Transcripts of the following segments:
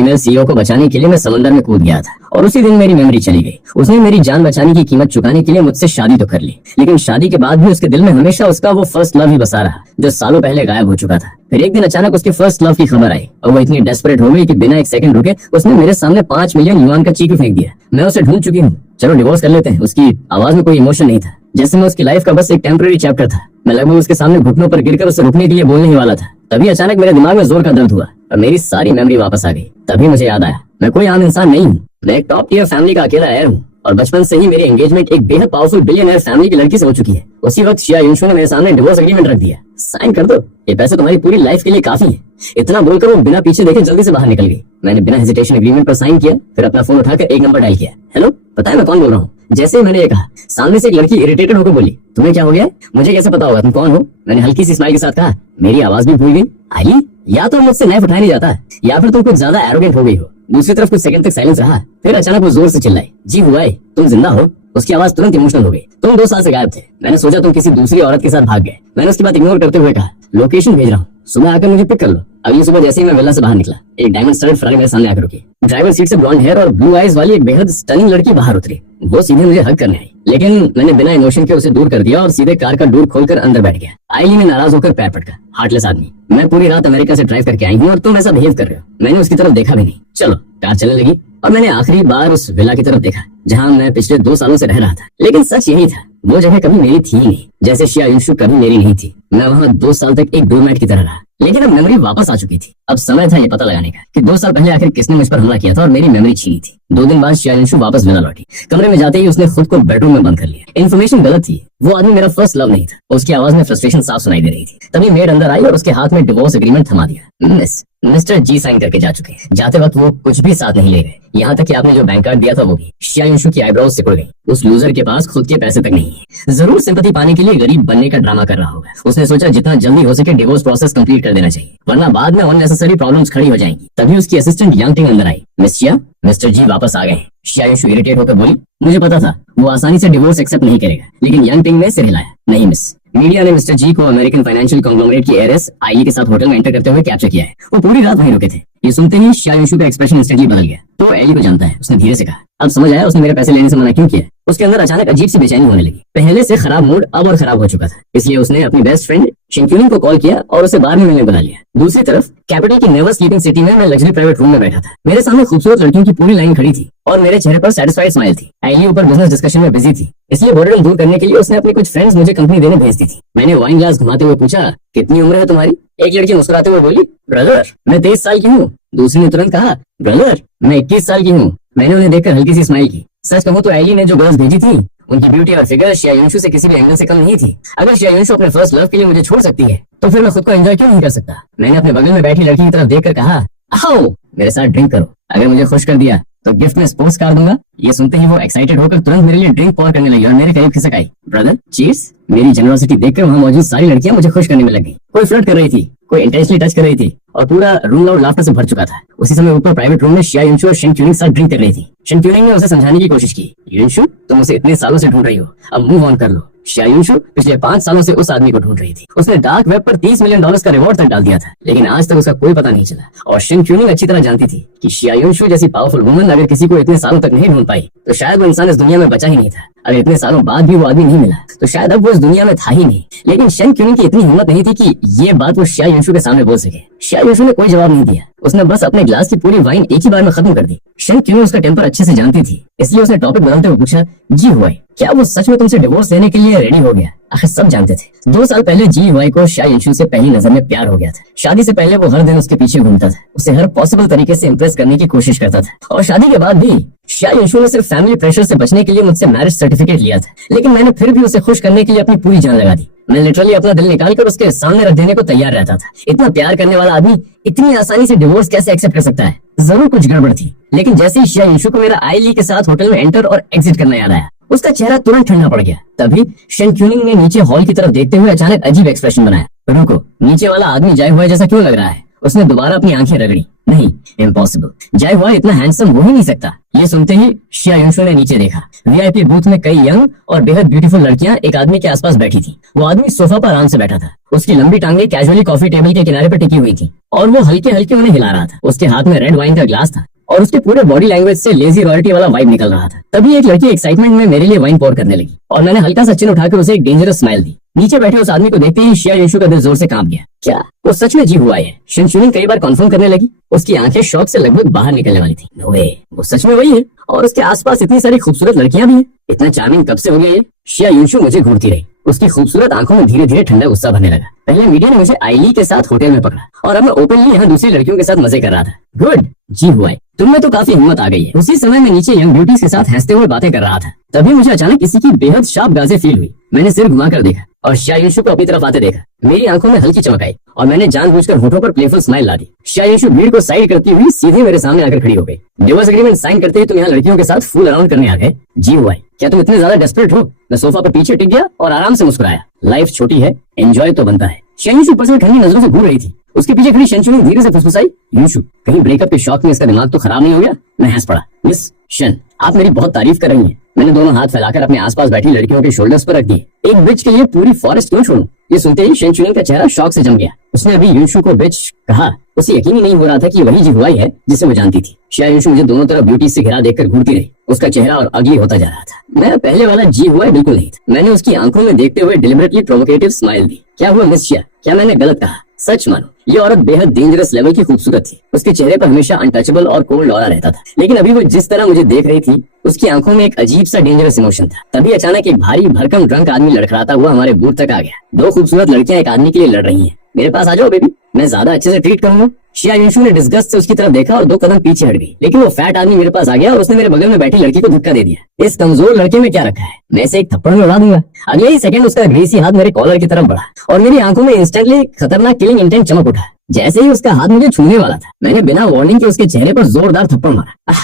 Female CEO को बचाने के लिए मैं समंदर में कूद गया था और उसी दिन मेरी मेमोरी चली गई। उसने मेरी जान बचाने की कीमत चुकाने के लिए मुझसे शादी तो कर ली, लेकिन शादी के बाद भी उसके दिल में हमेशा उसका वो फर्स्ट लव ही बसा रहा जो सालों पहले गायब हो चुका था। फिर एक दिन अचानक उसके फर्स्ट लव की खबर आई और वो इतनी डेस्परेट हो गई कि बिना एक सेकंड रुके उसने मेरे सामने 5 मिलियन युआन का चीकू फेंक दिया। मैं उसे ढूंढ चुकी हूँ, चलो डिवोर्स कर लेते हैं। उसकी आवाज में कोई इमोशन नहीं था, जैसे मैं उसकी लाइफ का बस एक टेम्पररी चैप्टर था। मैं लगभग उसके सामने घुटनों पर गिरकर उसे रुकने के लिए बोलने ही वाला था, तभी अचानक मेरे दिमाग में जोर का दर्द हुआ और मेरी सारी मेमोरी वापस आ गई। तभी मुझे याद आया, मैं कोई आम इंसान नहीं हूँ, मैं एक टॉप टियर फैमिली का अकेला हेir हूँ और बचपन से ही मेरी एंगेजमेंट एक बेहद पावरफुल बिलियनर फैमिली की लड़की से हो चुकी है। उसी वक्त शिया युनशु ने मेरे सामने डिवोर्स एग्रीमेंट रख दिया, साइन कर दो, ये पैसे तुम्हारी पूरी लाइफ के लिए काफी है। इतना बोलकर वो बिना पीछे देखे जल्दी से बाहर निकल गई। मैंने बिना हेजिटेशन एग्रीमेंट पर साइन किया, फिर अपना फोन उठाकर एक नंबर डायल किया। हेलो, पता है मैं कौन बोल रहा हूँ? जैसे ही मैंने ये कहा, सामने से एक लड़की इरिटेटेड होकर बोली, तुम्हें क्या हो गया? मुझे कैसे पता होगा तुम कौन हो? मैंने हल्की सी स्माइल के साथ कहा, मेरी आवाज भी भूल गई। आइली, या तो मुझसे नाइफ उठाया नहीं जाता या फिर तुम कुछ ज्यादा एरोगेंट हो गई हो। दूसरी तरफ कुछ सेकंड तक साइलेंस रहा, फिर अचानक वो जोर से चिल्लाई, जी हुआ है, तुम जिंदा हो? उसकी आवाज तुरंत इमोशनल हो गई। तुम 2 साल से गायब थे, मैंने सोचा तुम किसी दूसरी औरत के साथ भाग गए। मैंने उसकी बात इग्नोर करते हुए कहा, लोकेशन भेज रहा हूँ, सुबह आकर मुझे पिक कर लो। अगली सुबह जैसे ही मैं विला से बाहर निकला, एक डायमंड स्टड फरारी मेरे सामने आकर रुकी। ड्राइवर सीट से ब्लॉन्ड हेयर और ब्लू आईज वाली एक बेहद स्टनिंग लड़की बाहर उतरी। वो सीधे मुझे हग करने आई, लेकिन मैंने बिना इमोशन के उसे दूर कर दिया और सीधे कार का डोर खोलकर अंदर बैठ गया। आईली ने नाराज होकर पैर पटका, हार्टलेस आदमी, मैं पूरी रात अमेरिका से ड्राइव करके आई हूँ और तुम ऐसा बिहेव कर रहे हो। मैंने उसकी तरफ देखा भी नहीं। चलो, कार चलने लगी और मैंने आखिरी बार उस विला की तरफ देखा जहाँ मैं पिछले 2 सालों से रह रहा था। लेकिन सच यही था, वो जगह कभी मेरी थी ही नहीं, जैसे शिया युनशु कभी मेरी नहीं थी। मैं वहाँ 2 साल तक एक डोरमैट की तरह रहा, लेकिन अब मेमोरी वापस आ चुकी थी। अब समय था ये पता लगाने का कि 2 साल पहले आखिर किसने मुझ पर हमला किया था और मेरी मेमोरी छीनी थी। 2 दिन बाद शिया युनशु वापस विला लौटी। कमरे में जाते ही उसने खुद को बेडरूम में बंद कर लिया। इन्फॉर्मेशन गलत थी, वो आदमी मेरा फर्स्ट लव नहीं था। उसकी आवाज में फ्रस्ट्रेशन साफ सुनाई दे रही थी। तभी मेड अंदर आई और उसके हाथ में डिवोर्स एग्रीमेंट थमा दिया। मिस्टर जी साइन करके जा चुके। जाते वक्त वो कुछ भी साथ नहीं ले गए, यहाँ तक कि आपने जो बैंक कार्ड दिया था वो भी। शिया युनशु की आईब्रोज सिकुड़ गई। उस लूजर के पास खुद के पैसे तक नहीं है, जरूर सिंपैथी पाने के लिए गरीब बनने का ड्रामा कर रहा होगा। उसने सोचा जितना जल्दी हो सके डिवोर्स प्रोसेस कंप्लीट कर देना चाहिए, वरना बाद में अननेसेसरी प्रॉब्लम्स खड़ी हो जाएंगी। तभी उसकी असिस्टेंट यांग टिंग अंदर आई। मिस शिया, मिस्टर जी वापस आ गए। शिया युनशु इरिटेट होकर बोली, मुझे पता था वो आसानी से डिवोर्स एक्सेप्ट नहीं करेगा, लेकिन यांग टिंग ने सिर हिलाया। नहीं मिस, मीडिया ने मिस्टर जी को अमेरिकन फाइनेंशियल कॉन्ग्लोमरेट की हेiress आईली के साथ होटल में एंटर करते हुए कैप्चर किया है। वो पूरी रात वहीं रुके थे। ये सुनते ही शिया युनशु का एक्सप्रेशन इंस्टेंटली बदल गया। तो एली को जानता है, उसने धीरे से कहा। अब समझ आया उसने मेरे पैसे लेने से मना क्यों किया। उसके अंदर अचानक अजीब सी बेचैनी होने लगी। पहले से खराब मूड अब और खराब हो चुका था, इसलिए उसने अपनी बेस्ट फ्रेंड शिंक्यूनिंग को कॉल किया और उसे बाहर में मिलने बुला लिया। दूसरी तरफ कैपिटल की नेवर स्लीपिंग सिटी में मैं लग्जरी प्राइवेट रूम में बैठा था। मेरे सामने खूबसूरत लड़कियों की पूरी लाइन खड़ी थी और मेरे चेहरे पर सेटिस्फाइड स्माइल थी। आईली ऊपर बिजनेस डिस्कशन में बिजी थी, इसलिए बोर्डम दूर करने के लिए उसने अपनी कुछ फ्रेंड्स मुझे कंपनी देने भेज दी थी। मैंने वाइन ग्लास घुमाते हुए पूछा, कितनी उम्र है तुम्हारी? एक लड़की मुस्कुराते हुए बोली, ब्रदर मैं 23 साल की हूँ। दूसरी ने तुरंत कहा, ब्रदर मैं 21 साल की हूँ। मैंने उन्हें देखकर हल्की सी स्माइल की। सच कहूँ तो आईली ने जो गर्ल्स भेजी थी उनकी ब्यूटी और फिगर शिया युनशु से किसी भी एंगल से कम नहीं थी। अगर शिया युनशु अपने फर्स्ट लव के लिए मुझे छोड़ सकती है तो फिर मैं खुद को एंजॉय क्यों नहीं कर सकता? मैंने अपने बगल में बैठी लड़की की तरफ देखकर कहा, आओ मेरे साथ ड्रिंक करो, अगर मुझे खुश कर दिया तो गिफ्ट में स्पोर्ट्स कार दूंगा। ये सुनते ही वो एक्साइटेड होकर तुरंत मेरे लिए ड्रिंक पोर करने लगी और मेरे करीब खिसक आई। Brother cheers. मेरी जेनरोसिटी देखकर वहाँ मौजूद सारी लड़कियां मुझे खुश करने में लग गई। कोई फ्लर्ट कर रही थी, कोई इंटेंशनली टच कर रही थी और पूरा रूम लाउड लाफ्टर से भर चुका था। उसी समय ऊपर प्राइवेट रूम में शिया युनशु और शिंक्यूनिंग साथ ड्रिंक कर रही थी। शिंक्यूनिंग ने उसे समझाने की कोशिश की, युनशु तुम उसे इतने सालों से ढूंढ रही हो, अब मूव ऑन कर लो। शिया युनशु पिछले 5 सालों से उस आदमी को ढूंढ रही थी। उसने डार्क वेब पर $30 मिलियन का रिवॉर्ड तक डाल दिया था, लेकिन आज तक उसका कोई पता नहीं चला। और शिंक्यूनिंग अच्छी तरह जानती थी कि शिया युनशु जैसी पावरफुल वुमन अगर किसी को इतने सालों तक नहीं ढूंढ पाई तो शायद वो इंसान इस दुनिया में बचा ही नहीं था। अगर इतने सालों बाद भी वो आदमी नहीं मिला तो शायद अब वो इस दुनिया में था ही नहीं। लेकिन शिंक्यूनिंग की इतनी हिम्मत नहीं थी कि ये बात वो शिया युनशु के सामने बोल सके। शिया युनशु ने कोई जवाब नहीं दिया, उसने बस अपने ग्लास की पूरी वाइन एक ही बार में खत्म कर दी। शिंक्यूनिंग उसका टेम्पर अच्छे से जानती थी, इसलिए उसने टॉपिक बदलते हुए पूछा, जी हुआ क्या वो सच में तुमसे डिवोर्स लेने के लिए रेडी हो गया? आखिर सब जानते थे 2 साल पहले जी हुआई को शिया युनशु से पहली नजर में प्यार हो गया था। शादी से पहले वो हर दिन उसके पीछे घूमता था, उसे हर पॉसिबल तरीके से इम्प्रेस करने की कोशिश करता था। और शादी के बाद भी शिया युनशु ने सिर्फ फैमिली प्रेशर से बचने के लिए मुझसे मैरिज सर्टिफिकेट लिया था, लेकिन मैंने फिर भी उसे खुश करने के लिए अपनी पूरी जान लगा दी। मैं लिटरली अपना दिल निकाल कर उसके सामने रख देने को तैयार रहता था। इतना प्यार करने वाला आदमी इतनी आसानी से डिवोर्स कैसे एक्सेप्ट कर सकता है? जरूर कुछ गड़बड़ थी। लेकिन जैसे ही शिया युनशु को मेरा आईली के साथ होटल में एंटर और एग्जिट करना याद आया, उसका चेहरा तुरंत ठंडा पड़ गया। तभी शिंक्यूनिंग ने नीचे हॉल की तरफ देखते हुए अचानक अजीब एक्सप्रेशन बनाया। रुको, नीचे वाला आदमी जाए हुआ जैसा क्यों लग रहा है? उसने दोबारा अपनी आंखें रगड़ी। नहीं, इम्पॉसिबल, जय हुआ इतना हैंडसम हो ही नहीं सकता। ये सुनते ही शिया युनशु ने नीचे देखा। वीआईपी बूथ में कई यंग और बेहद ब्यूटीफुल लड़कियां एक आदमी के आसपास बैठी थी। वो आदमी सोफा पर आराम से बैठा था। उसकी लंबी टांगें कैजुअली कॉफी टेबल के किनारे पर टिकी हुई थी और वो हल्के हल्के उन्हें हिला रहा था। उसके हाथ में रेड वाइन का ग्लास था और उसके पूरे बॉडी लैंग्वेज से लेजी रॉयल्टी वाला वाइब निकल रहा था। तभी एक लड़की एक्साइटमेंट में मेरे लिए वाइन पोर करने लगी और मैंने हल्का सा चिन उठाकर उसे एक डेंजरस स्माइल दी। नीचे बैठे उस आदमी को देखते ही शिया युनशु का दिल जोर से कांप गया। क्या वो सच में जी हुआ है? शिनचुनिंग कई बार कन्फर्म करने लगी। उसकी आंखें शॉक से लगभग बाहर निकलने वाली थी। नो वे, वो सच में वही है और उसके आसपास इतनी सारी खूबसूरत लड़कियां भी हैं। इतना चार्मिंग कब से हो गया ये? शिया युनशु मुझे घूरती रही। उसकी खूबसूरत आंखों में धीरे धीरे ठंडा गुस्सा भरने लगा। पहले मीडिया ने मुझे आईली के साथ होटल में पकड़ा और अब मैं ओपनली यहाँ दूसरी लड़कियों के साथ मजे कर रहा था। गुड, जी हुआ है, तुममें तो काफी हिम्मत आ गई है। उसी समय मैं नीचे यंग ब्यूटीज के साथ हंसते हुए बातें कर रहा था। तभी मुझे अचानक किसी की बेहद शार्प गाजें फील हुई। मैंने सिर घुमाकर देखा और शिया युनशु को अपनी तरफ आते देखा। मेरी आंखों में हल्की चमक आई और मैंने जानबूझकर होठों पर प्लेफुल स्माइल ला दी। शिया युनशु भीड़ को साइड करती हुई सीधे मेरे सामने आकर खड़ी हो गई। डिवोर्स एग्रीमेंट साइन करते ही तुम यहाँ लड़कियों के साथ फूल अराउंड करने आ गए? जी हुआ है, क्या तुम इतने ज्यादा डेस्परेट हो? मैं सोफा पर पीछे टिक गया और आराम से मुस्कुराया। लाइफ छोटी है, एंजॉय तो बनता है। शिया युनशु ऊपर से ठंडी नजरों से घूर रही थी। उसके पीछे खड़ी शिनचुनिंग धीरे से फुसफुसाई, युनशु कहीं ब्रेकअप के शौक में इसका दिमाग तो खराब नहीं हो गया? मैं हंस पड़ा। मिस शन, आप मेरी बहुत तारीफ कर रही हैं। मैंने दोनों हाथ फैलाकर अपने आसपास बैठी लड़कियों के शोल्डर्स पर रख दिए। एक बिच के लिए पूरी फॉरेस्ट क्यों छोड़ूं? ये सुनते ही शिनचुनिंग का चेहरा शॉक से जम गया। उसने अभी युनशु को बिच कहा। उसे यकीन ही नहीं हो रहा था कि वही जिहुआई है जिसे वो जानती थी। शिया युनशु मुझे दोनों तरफ ब्यूटी से घिरा देखकर घूरती रही। उसका चेहरा और अगली होता जा रहा था। मैं पहले वाला जिहुआई बिल्कुल नहीं था। मैंने उसकी आंखों में देखते हुए डिलिबरेटली प्रोवोकेटिव स्माइल दी। क्या हुआ मिस शिया, क्या मैंने गलत कहा? सच मानो, ये औरत बेहद डेंजरस लेवल की खूबसूरत थी। उसके चेहरे पर हमेशा अनटचेबल और कोल्ड ऑरा रहता था, लेकिन अभी वो जिस तरह मुझे देख रही थी उसकी आंखों में एक अजीब सा डेंजरस इमोशन था। तभी अचानक एक भारी भरकम ड्रंक आदमी लड़खड़ाता हुआ हमारे बूथ तक आ गया। दो खूबसूरत लड़कियां एक आदमी के लिए लड़ रही हैं। मेरे पास आ जाओ बेबी, मैं ज्यादा अच्छे से ट्रीट करूंगा। शिया युनशु ने डिस्गस्ट से उसकी तरफ देखा और 2 कदम पीछे हट गई, लेकिन वो फैट आदमी मेरे पास आ गया और उसने मेरे बगल में बैठी लड़की को धक्का दे दिया। इस कमजोर लड़के में क्या रखा है, मैं इसे एक थप्पड़ में उड़ा दूंगा। अगले ही सेकंड उसका ग्रीसी हाथ मेरे कॉलर की तरफ बढ़ा और मेरी आंखों में इंस्टेंटली खतरनाक किलिंग इंटेंट चमक उठा। जैसे ही उसका हाथ मुझे छूने वाला था, मैंने बिना वार्निंग के उसके चेहरे पर जोरदार थप्पड़ मारा।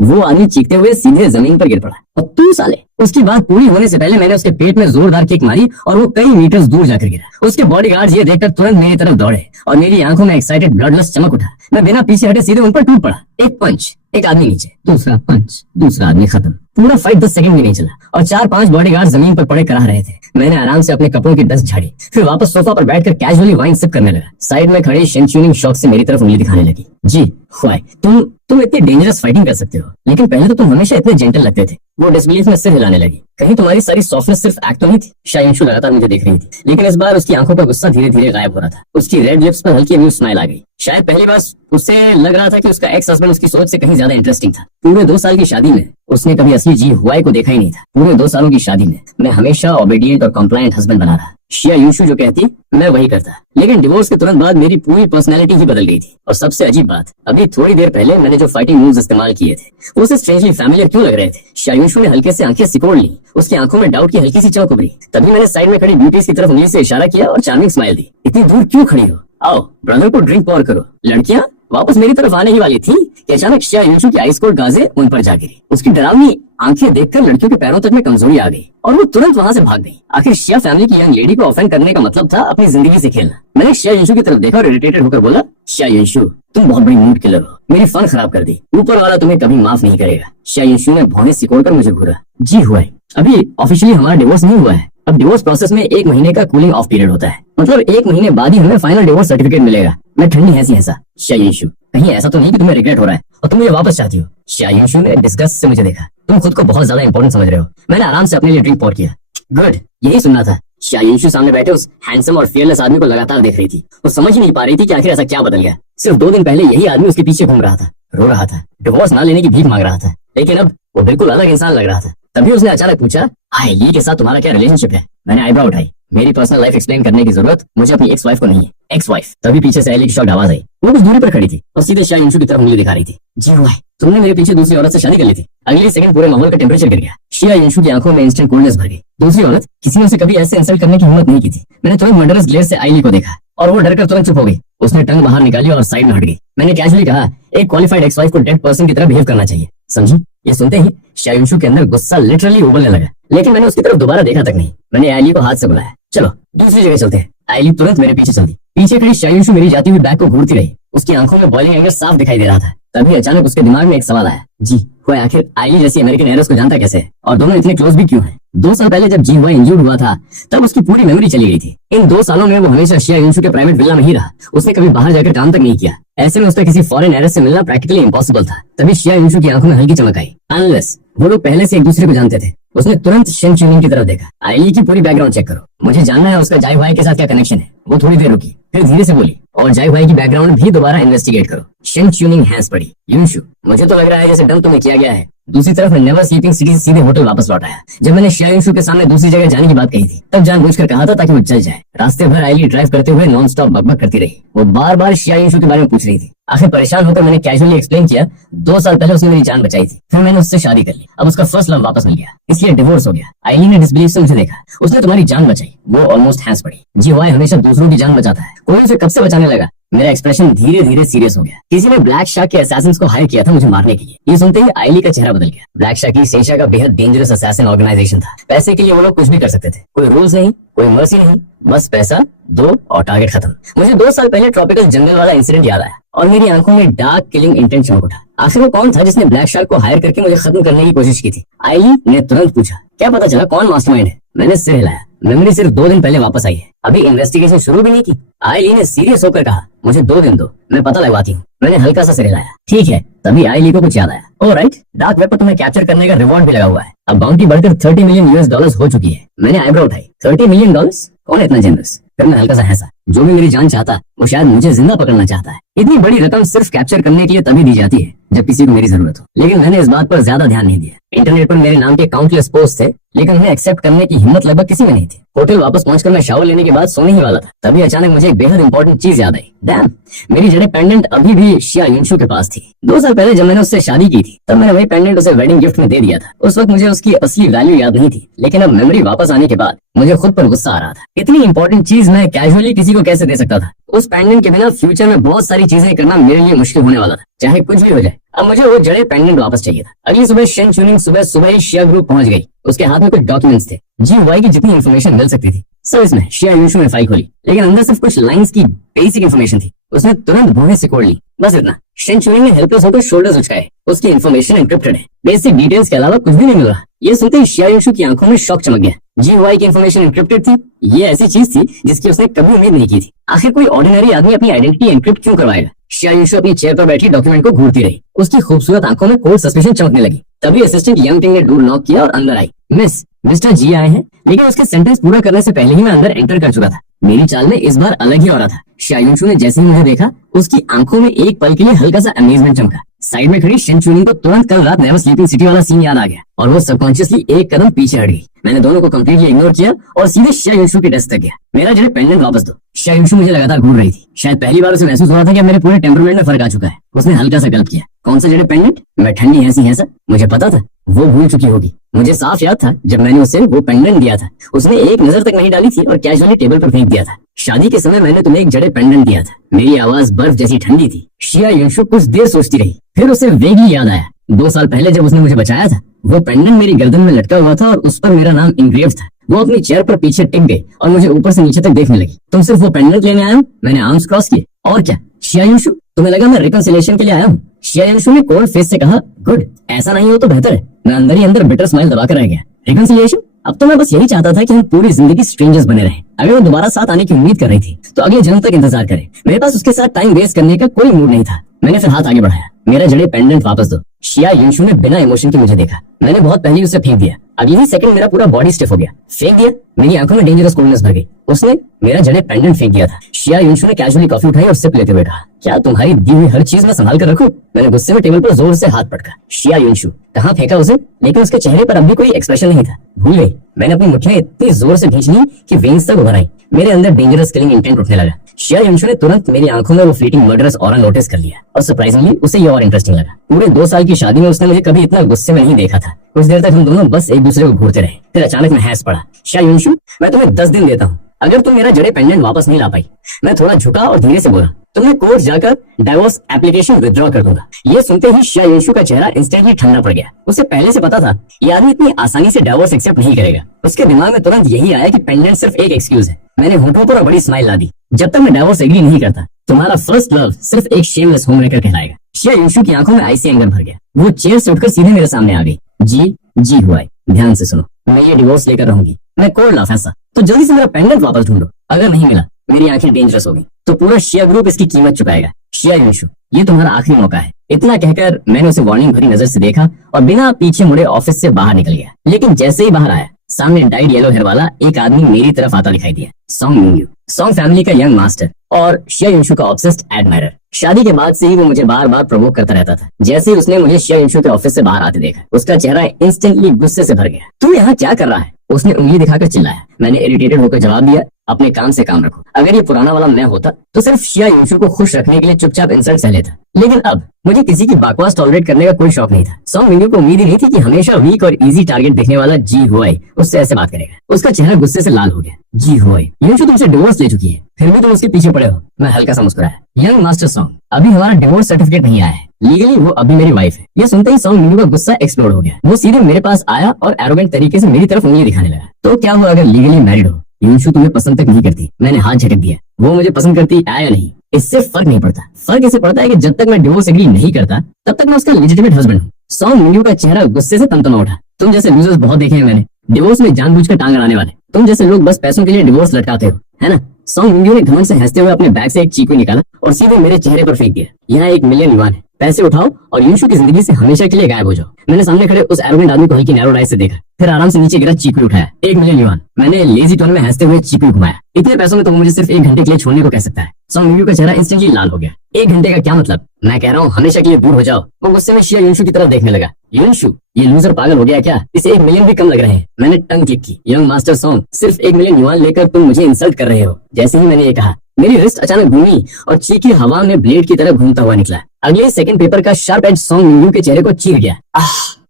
वो आदमी चीखते हुए सीधे जमीन पर गिर पड़ा। और तू साले, उसकी बात पूरी होने से पहले मैंने उसके पेट में जोरदार किक मारी और वो कई मीटर्स दूर जाकर गिरा। उसके बॉडीगार्ड्स ये देखकर तुरंत मेरी तरफ दौड़े और मेरी आंखों में एक्साइटेड ब्लडलस चमक उठा। मैं बिना पीछे हटे सीधे उन पर टूट पड़ा। एक पंच, एक आदमी नीचे, दूसरा पंच, दूसरा आदमी खत्म। पूरा फाइट 10 सेकंड भी नहीं चला और 4-5 बॉडीगार्ड जमीन पर पड़े कराह रहे थे। मैंने आराम से अपने कपड़ों की डस्ट झाड़ी, फिर वापस सोफा पर बैठकर कैजुअली वाइन सिप करने लगा। साइड में खड़ी शिनचुनिंग शॉक से मेरी तरफ उंगली दिखाने लगी। जी हुआई, तुम इतनी डेंजरस फाइटिंग कर सकते हो, लेकिन पहले तो तुम हमेशा इतने जेंटल लगते थे। वो डिसबिलीफ में सिर हिलाने लगी। कहीं तुम्हारी सारी सॉफ्टनेस सिर्फ एक्ट तो नहीं थी? शिया युनशु लगातार मुझे देख रही थी, लेकिन इस बार उसकी आंखों का गुस्सा धीरे धीरे गायब हो रहा था। उसकी रेड लिप्स पर हल्की अम्यूज स्माइल आ गई। शायद पहली बार उसे लग रहा था कि उसका एक्स हस्बैंड उसकी सोच से कहीं ज्यादा इंटरेस्टिंग था। पूरे 2 साल की शादी में उसने कभी असली जी हुआई को देखा ही नहीं था। पूरे 2 सालों की शादी में मैं हमेशा ओबीडिएंट और कॉम्प्लायंट हस्बैंड बना रहा। शिया युनशु जो कहती मैं वही करता, लेकिन डिवोर्स के तुरंत बाद मेरी पूरी पर्सनैलिटी ही बदल गई थी। और सबसे अजीब बात, अभी थोड़ी देर पहले मैंने जो फाइटिंग मूव्स इस्तेमाल किए थे वो उसे स्ट्रेंजली फैमिलियर क्यों लग रहे थे? शिया युनशु ने हल्के से आंखें सिकोड़ ली। उसकी आंखों में डाउट की हल्की सी चमक उभरी। तभी मैंने साइड में खड़ी ब्यूटीज की तरफ उंगली से इशारा किया और चार्मिंग स्माइल दी। इतनी दूर क्यों खड़ी हो? आओ ब्रदर को ड्रिंक पॉर करो। लड़कियां वापस मेरी तरफ आने ही वाली थी कि अचानक शिया युनशु की आइस कोल्ड गाजें उन पर जा गिरी। उसकी डरावनी आंखें देखकर लड़कियों के पैरों तक में कमजोरी आ गई और वो तुरंत वहां से भाग गई। आखिर शिया फैमिली की यंग लेडी को ऑफेंड करने का मतलब था अपनी जिंदगी से खेलना। मैंने शिया युनशु की तरफ देखा और इरिटेटेड होकर बोला, शिया युनशु तुम बहुत बड़ी मूड किलर हो, मेरी फन खराब कर दी। ऊपर वाला तुम्हें कभी माफ नहीं करेगा। शिया युनशु ने भौहें सिकोड़कर मुझे घूरा। जी हुआ है, अभी ऑफिशियली हमारा डिवोर्स नहीं हुआ है। अब डिवोर्स प्रोसेस में 1 महीने का कूलिंग ऑफ पीरियड होता है, मतलब 1 महीने बाद ही हमें फाइनल डिवोर्स सर्टिफिकेट मिलेगा। मैं ठंडी हंसी हंसा। शिया युनशु, कहीं ऐसा तो नहीं कि तुम्हें रिग्रेट हो रहा है और तुम मुझे वापस चाहती हो? शिया युनशु ने डिस्गस्ट से मुझे देखा। तुम खुद को बहुत ज्यादा इंपॉर्टेंट समझ रहे हो। मैंने आराम से अपने लिए ड्रिंक पॉर किया। गुड, यही सुनना था। शिया युनशु सामने बैठे उस हैंडसम और फियरलेस आदमी को लगातार देख रही थी। वो समझ ही नहीं पा रही थी कि आखिर ऐसा क्या बदल गया। सिर्फ 2 दिन पहले यही आदमी उसके पीछे घूम रहा था, रो रहा था, डिवोर्स ना लेने की भीख मांग रहा था, लेकिन अब वो बिल्कुल अलग इंसान लग रहा था। तभी उसने अचानक पूछा, हाय ली के साथ तुम्हारा क्या रिलेशनशिप है? मैंने आईब्रो उठाई। मेरी पर्सनल लाइफ एक्सप्लेन करने की जरूरत मुझे अपनी एक्स वाइफ को नहीं है। Ex wife. तभी पीछे से एली की शॉक्ड आवाज आई। वो कुछ दूरी पर खड़ी थी और सीधे शिया युनशु की तरफ उंगली दिखा रही थी। जी हुआ है, तुमने मेरे पीछे दूसरी औरत से शादी कर ली थी। अगले सेकंड पूरे माहौल का टेम्परेचर गिर गया। शिया युनशु की आंखों में इंस्टेंट कोल्डनेस भर गई। दूसरी औरत? किसी ने उसे कभी ऐसे इंसल्ट करने की हिम्मत नहीं की थी। मैंने तुरंत मर्डरस ग्लेयर से आईली को देखा और वो डरकर तुरंत चुप हो गई। उसने टंग बाहर निकाली और साइड में हट गई। मैंने कैजुअली कहा, एक क्वालिफाइड एक्स वाइफ को डेड पर्सन की तरह बिहेव करना चाहिए, समझी? ये सुनते ही शिया युनशु के अंदर गुस्सा लिटरली उबलने लगा, लेकिन मैंने उसकी तरफ दोबारा देखा तक नहीं। मैंने आईली को हाथ से बुलाया, चलो दूसरी जगह चलते हैं। आईली तुरंत मेरे पीछे चल दी। पीछे खड़ी शायुशु मेरी जाती हुई बैग को घूरती रही। उसकी आंखों में बॉइलिंग एंगर साफ दिखाई दे रहा था। तभी अचानक उसके दिमाग में एक सवाल आया, जी वो आखिर आईली जैसी अमेरिकन हेरोस को जानता कैसे है और दोनों इतने क्लोज भी क्यों हैं? 2 साल पहले जब जी हुआ इंजर्ड हुआ था तब उसकी पूरी मेमोरी चली गई थी। इन 2 सालों में वो हमेशा शिया युनशु के प्राइवेट विला में ही रहा। उसने कभी बाहर जाकर काम तक नहीं किया। ऐसे में उसका किसी फॉरेन हेरस से मिलना प्रैक्टिकली इम्पॉसिबल था। तभी शिया युनशु की आंखों में हल्की चमक आई। अनलेस वो लोग पहले से एक दूसरे को जानते थे। उसने तुरंत शेन च्यूनिंग की तरफ देखा। आईली की पूरी बैकग्राउंड चेक करो, मुझे जानना है उसका जाई हुआई के साथ क्या कनेक्शन है। वो थोड़ी देर रुकी, फिर धीरे से बोली, और जाई हुआई की बैकग्राउंड भी दोबारा इन्वेस्टिगेट करो। शेन च्यूनिंग हैंस पड़ी। युनशु, मुझे तो लग रहा है जैसे डंप तुम्हें किया गया है। दूसरी तरफ मैं नेवर स्लीपिंग सिटी से सीधे होटल वापस लौट आया। जब मैंने शिया युनशु के सामने दूसरी जगह जाने की बात कही थी तब जानबूझकर कहा था ताकि वो चल जाए। रास्ते भर आईली ड्राइव करते हुए नॉन स्टॉप बकबक करती रही। वो बार बार शिया युनशु के बारे में पूछ रही थी। आखिर परेशान होकर मैंने कैजुअली एक्सप्लेन किया 2 साल पहले उसने मेरी जान बचाई थी, फिर मैंने उससे शादी कर ली। अब उसका फर्स्ट लव वापस मिल गया, इसलिए डिवोर्स हो गया। आईली ने डिसबिलीव से मुझे देखा। उसने तुम्हारी जान बचाई। वो ऑलमोस्ट हंस पड़ी। जी हुआई हमेशा दूसरों की जान बचाता है, कोई उसे कब से बचाने लगा? मेरा एक्सप्रेशन धीरे धीरे सीरियस हो गया। किसी ने ब्लैक शार्क के असैसिन्स को हायर किया था मुझे मारने के लिए। ये सुनते ही आईली का चेहरा बदल गया। ब्लैक शार्क की एशिया का बेहद डेंजरस असैसिन ऑर्गेनाइजेशन था। पैसे के लिए वो लोग कुछ भी कर सकते थे। कोई रूल्स नहीं, कोई मर्सी नहीं, बस पैसा दो और टारगेट खत्म। मुझे 2 साल पहले ट्रॉपिकल जंगल वाला इंसिडेंट याद आया और मेरी आंखों में डार्क किलिंग इंटेंट चमक उठा। आखिर वो कौन था जिसने ब्लैक शार्क को हायर करके मुझे खत्म करने की कोशिश की थी? आईली ने तुरंत पूछा। क्या पता चला कौन मास्टरमाइंड है? मैंने सिर हिलाया। मेमोरी सिर्फ 2 दिन पहले वापस आई है, अभी इन्वेस्टिगेशन शुरू भी नहीं की। आईली ने सीरियस होकर कहा, मुझे 2 दिन दो, मैं पता लगवाती हूँ। मैंने हल्का सा सिर हिलाया। ठीक है। तभी आईली को कुछ याद आया। ऑलराइट, डार्क वेब पर तुम्हें कैप्चर करने का रिवॉर्ड भी लगा हुआ है। अब बाउंटी बढ़कर $30 मिलियन हो चुकी है। मैंने आईब्रो उठाई। $30 मिलियन? कौन है इतना जेनरस? फिर मैं हल्का सा हंसा। जो भी मेरी जान चाहता वो शायद मुझे जिंदा पकड़ना चाहता है। इतनी बड़ी रकम सिर्फ कैप्चर करने के लिए तभी दी जाती है जब किसी को मेरी जरूरत हो। लेकिन मैंने इस बात पर ज्यादा ध्यान नहीं दिया। इंटरनेट पर मेरे नाम के काउंटलेस पोस्ट थे, लेकिन उन्हें एक्सेप्ट करने की हिम्मत लगभग किसी में नहीं थी। होटल वापस पहुंचकर मैं शावर लेने के बाद सोने ही वाला था। तभी अचानक मुझे एक बेहद इंपॉर्टेंट चीज याद आई। डैम, मेरी जड़े पेंडेंट अभी भी शिया युनशु के पास थी। 2 साल पहले जब मैंने उससे शादी की थी तब मैंने वही पेंडेंट उसे वेडिंग गिफ्ट में दे दिया था। उस वक्त मुझे उसकी असली वैल्यू याद नहीं थी, लेकिन अब मेमोरी वापस आने के बाद मुझे खुद पर गुस्सा आ रहा था। इतनी इंपॉर्टेंट चीज मैं कैजुअली किसी को कैसे दे सकता था? उस पेंडेंट के बिना फ्यूचर में बहुत सारी चीजें करना मेरे लिए मुश्किल होने वाला था, चाहे कुछ भी हो जाए। अब मुझे वो जड़े पेंडेंट वापस चाहिए था। अगली सुबह शेन च्यूनिंग सुबह ही शिया ग्रुप पहुंच गई। उसके हाथ में कुछ डॉक्यूमेंट्स थे। जी हुआई की जितनी इन्फॉर्मेशन मिल सकती थी सब इसमें। शिया युनशु ने फाइल खोली, लेकिन अंदर सिर्फ कुछ लाइंस की बेसिक इन्फॉर्मेशन थी। उसने तुरंत भौहें सिकोड़ ली। बस इतना। शेन च्यूनिंग ने हेल्पलेस होकर शोल्डर्स उचकाए। उसकी इन्फॉर्मेशन एनक्रिप्टेड है, बेसिक डिटेल्स के अलावा कुछ भी नहीं मिल रहा। ये सुनते ही शिया युनशु की आंखों में शॉक चमक गया। जी हुआई की इन्फॉर्मेशन एनक्रिप्टेड थी। ये ऐसी चीज थी जिसकी उसने कभी उम्मीद नहीं की थी। आखिर कोई ऑर्डिनरी आदमी अपनी आइडेंटिटी एनक्रिप्ट क्यों करवाएगा? शिया युनशु अपनी चेयर पर बैठी डॉक्यूमेंट को घूरती रही। उसकी खूबसूरत आंखों में कोल्ड सस्पिशन चमकने लगी। तभी असिस्टेंट यंग टिंग ने डोर नॉक किया और अंदर आई। मिस्टर जी आए हैं। लेकिन उसके सेंटेंस पूरा करने से पहले ही मैं अंदर एंटर कर चुका था। मेरी चाल में इस बार अलग ही हो रहा था। शिया युनशु ने जैसे ही मुझे देखा उसकी आंखों में एक पल के लिए हल्का सा अमेजमेंट चमका। साइड में खड़ी शेन च्यूनिंग को तुरंत कल रात नेवर स्लीपिंग सिटी वाला सीन याद आ गया और वो सबकॉन्शियसली एक कदम पीछे हट गई। मैंने दोनों को कंप्लीटली इग्नोर किया और सीधे शिया युनशु के डेस्क तक गया। मेरा जड़े पेंडेंट वापस दो। शिया युनशु मुझे लगातार घूर रही थी। शायद पहली बार उसे महसूस हो रहा था कि मेरे पूरे टेम्परमेंट में फर्क आ चुका है। उसने हल्का सा गल्प किया। कौन सा जड़े पेंडेंट? मैं ठंडी हंसी हंसा। मुझे पता था वो भूल चुकी होगी। मुझे साफ याद था जब मैंने उसे वो पेंडेंट दिया था उसने एक नजर तक नहीं डाली थी और कैजुअली टेबल पर फेंक दिया था। शादी के समय मैंने तुम्हें एक जड़े पेंडेंट दिया था। मेरी आवाज बर्फ जैसी ठंडी थी। शिया युनशु कुछ देर सोचती रही, फिर उसे वेगली याद आया। 2 साल पहले जब उसने मुझे बचाया था वो पेंडेंट मेरी गर्दन में लटका हुआ था और उस पर मेरा नाम इंग्रेव था। वो अपनी चेयर पर पीछे टिक गई और मुझे ऊपर से नीचे तक देखने लगी। तुम सिर्फ वो पेंडेंट लेने आए हो? मैंने आर्म्स क्रॉस किए। और क्या शिया युनशु, तुम्हें लगा मैं रिकंसिलिएशन के लिए आया हूँ? शिया युनशु ने कोल्ड फेस से कहा, गुड, ऐसा नहीं हो तो बेहतर है। मैं अंदर ही अंदर बिटर स्माइल दबाकर रह गया। रिकंसिलिएशन? अब तो मैं बस यही चाहता था कि हम पूरी जिंदगी स्ट्रेंजर्स बने रहें। अगर वो दोबारा साथ आने की उम्मीद कर रही थी तो अगले जन्म तक इंतजार करे। मेरे पास उसके साथ टाइम वेस्ट करने का कोई मूड नहीं था। मैंने फिर हाथ आगे बढ़ाया। मेरा जड़े पेंडेंट वापस दो। शिया युनशु ने बिना इमोशन के मुझे देखा। मैंने बहुत पहले उसे फेंक दिया। अगली ही सेकंड मेरा पूरा बॉडी स्टिफ हो गया। फेंक दिया? मेरी आंखों में डेंजरस कोल्डनेस भर गई। उसने मेरा जड़े पेंडेंट फेंक दिया था। शिया युनशु ने कैजुअली कॉफी उठाई और सिप लेते हुए कहा, क्या तुम्हारी दी हुई हर चीज मैं संभाल कर रखूं? मैंने गुस्से में टेबल पर जोर से हाथ पटका। शिया युनशु, कहाँ फेंका उसे? लेकिन उसके चेहरे पर अब भी कोई एक्सप्रेशन नहीं था। भूल गई। मैंने अपनी मुट्ठियां इतनी जोर से खींच ली कि वेन्स तक उभर आई। मेरे अंदर डेंजरस किलिंग इंटेंट उठने लगा। शिया युनशु ने तुरंत मेरी आंखों में वो फ्लीटिंग मर्डरस ऑरा नोटिस कर लिया और सरप्राइजिंगली उसे ये और इंटरेस्टिंग लगा। पूरे 2 साल की शादी में उसने मुझे कभी इतना गुस्से में नहीं देखा था। कुछ देर तक हम दोनों बस एक दूसरे को घूरते रहे। फिर अचानक मैं हंस पड़ा। शिया युनशु, मैं तुम्हें 10 दिन देता हूँ। अगर तुम मेरा जड़े पेंडेंट वापस नहीं ला पाई। मैं थोड़ा झुका और धीरे से बोला, तुम्हें कोर्ट जाकर डाइवोर्स एप्लीकेशन विथड्रॉ कर दूंगा। ये सुनते ही शियायुशु का चेहरा इंस्टेंटली ठंडा पड़ गया। उसे पहले से पता था ये आदमी इतनी आसानी से डाइवोर्स एक्सेप्ट नहीं करेगा। उसके दिमाग में तुरंत यही आया कि पेंडेंट सिर्फ एक एक्सक्यूज है। मैंने होठों पर बड़ी स्माइल ला दी। जब तक मैं डाइवोर्स एग्री नहीं करता, तुम्हारा फर्स्ट लव सिर्फ एक शेमलेस होममेकर कहलाएगा। शियायुशु की आंखों में आइसी एंगर भर गया। वो चेयर से उठकर सीधे मेरे सामने आ गई। जी हुआ है, ध्यान से सुनो, मैं ये डिवोर्स लेकर रहूंगी। मैं कोर्ट ला फैसला, तो जल्दी से मेरा पेंडेंट वापस ढूंढो। अगर नहीं मिला, मेरी आंखें डेंजरस होगी, तो पूरा शिया ग्रुप इसकी कीमत चुकाएगा। शियायुशु, ये तुम्हारा आखिरी मौका है। इतना कहकर मैंने उसे वार्निंग भरी नजर से देखा और बिना पीछे मुड़े ऑफिस से बाहर निकल गया। लेकिन जैसे ही बाहर आया, सामने डाइड येलो हेयर वाला एक आदमी मेरी तरफ आता दिखाई दिया। सॉन्ग मिंग्यू, सॉन्ग फैमिली का यंग मास्टर और शियायुशु का ऑब्सेस्ड एडमायरर। शादी के बाद से ही वो मुझे बार बार प्रोवोक करता रहता था। जैसे ही उसने मुझे शियायुशु के ऑफिस से बाहर आते देखा, उसका चेहरा इंस्टेंटली गुस्से से भर गया। तू यहाँ क्या कर रहा है? उसने उंगली दिखाकर चिल्लाया। मैंने इरिटेटेड होकर जवाब दिया, अपने काम से काम रखो। अगर ये पुराना वाला मैं होता तो सिर्फ शियायुशु को खुश रखने के लिए चुपचाप इंसल्ट सह लेता, लेकिन अब मुझे किसी की बकवास टॉलरेट करने का कोई शौक नहीं था। सॉन्ग मिंग्यू को उम्मीद ही नहीं थी कि हमेशा वीक और इजी टारगेट देखने वाला जी हुआई उससे ऐसे बात करेगा। उसका चेहरा गुस्से से लाल हो गया। जी हुआई, युशु तुमसे डिवोर्स ले चुकी है, फिर भी तुम उसके पीछे पड़े हो। मैं हल्का सा मुस्कुराया। यंग मास्टर सॉन्ग, अभी हमारा डिवोर्स सर्टिफिकेट नहीं आया है, लीगली वो अभी मेरी वाइफ है। ये सुनते ही सॉन्ग मिंग्यू का गुस्सा एक्सप्लोड हो गया। वो सीधे मेरे पास आया और एरोगेंट तरीके से मेरी तरफ उंगली दिखाने लगा। तो क्या हुआ अगर लीगली मैरिड हो? युशु तुम्हें पसंद तक नहीं करती। मैंने हाथ झटक दिया। वो मुझे पसंद करती है या नहीं, इससे फर्क नहीं पड़ता। फर्क इसे पड़ता है कि जब तक मैं डिवोर्स एग्री नहीं करता, तब तक मैं उसका लेजिटिमेट हस्बैंड हूँ। सॉन्ग मिंग्यू का चेहरा गुस्से से तमतमा उठा। तुम जैसे लूजर्स बहुत देखे हैं मैंने, डिवोर्स में जानबूझकर टांग अड़ाने वाले। तुम जैसे लोग बस पैसों के लिए डिवोर्स लटकाते हो, है ना? सॉन्ग मिंग्यू ने घमंड से हंसते हुए अपने बैग से एक चीकू निकाला और सीधे मेरे चेहरे पर फेंक दिया। यहाँ 1 मिलियन युआन है, पैसे उठाओ और युशु की जिंदगी से हमेशा के लिए गायब हो जाओ। मैंने सामने खड़े उस एरोगेंट आदमी को हल्की नैरो आइज से देखा, फिर आराम से नीचे गिरा चीकू उठाया। 1 मिलियन युआन। मैंने लेजी टोन में हंसते हुए चीकू घुमाया। इतने पैसों में तो मुझे सिर्फ 1 घंटे के लिए छोड़ने को कह सकता है। सॉन्ग मिंग्यू का चेहरा इंस्टेंटली लाल हो गया। 1 घंटे का क्या मतलब? मैं कह रहा हूँ हमेशा के लिए दूर हो जाओ। वो गुस्से में शियायुशु की तरफ देखने लगा। युशु, ये लूजर पागल हो गया क्या? इसे 1 मिलियन भी कम लग रहे हैं। मैंने टंग क्लिक की। यंग मास्टर सॉन्ग, सिर्फ 1 मिलियन युआन लेकर तुम मुझे इंसल्ट कर रहे हो। जैसे ही मैंने ये कहा, मेरी रिस्ट अचानक घूमी और चीकी हवा में ब्लेड की तरह घूमता हुआ निकला। अगले सेकंड पेपर का शार्प एज सॉन्ग मिंग्यू के चेहरे को चीर गया।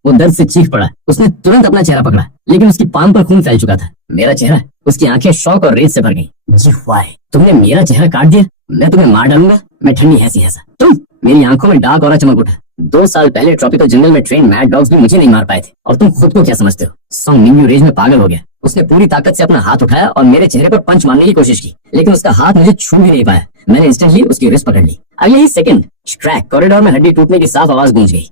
वो दर्द से चीख पड़ा। उसने तुरंत अपना चेहरा पकड़ा, लेकिन उसकी पाम पर खून फैल चुका था। मेरा चेहरा, उसकी आंखें शौक और रेत से भर गईं। जी वाई, तुमने मेरा चेहरा काट दिया? मैं तुम्हें मार डालूंगा। मैं ठंडी हंसी हंसा। तुम? मेरी आंखों में डार्क ऑरा चमक उठा। 2 साल पहले ट्रॉपिकल जंगल में ट्रेन मैड डॉग्स भी मुझे नहीं मार पाए थे, और तुम खुद को क्या समझते हो? सॉन्ग मिंग्यू रेज में पागल हो गया। उसने पूरी ताकत से अपना हाथ उठाया और मेरे चेहरे पर पंच मारने की कोशिश की, लेकिन उसका हाथ मुझे छू भी नहीं पाया। मैंने इंस्टेंटली उसकी रिस्ट पकड़ ली। अगले ही सेकंड क्रैक, कॉरिडोर में हड्डी टूटने की साफ आवाज गूंज गई।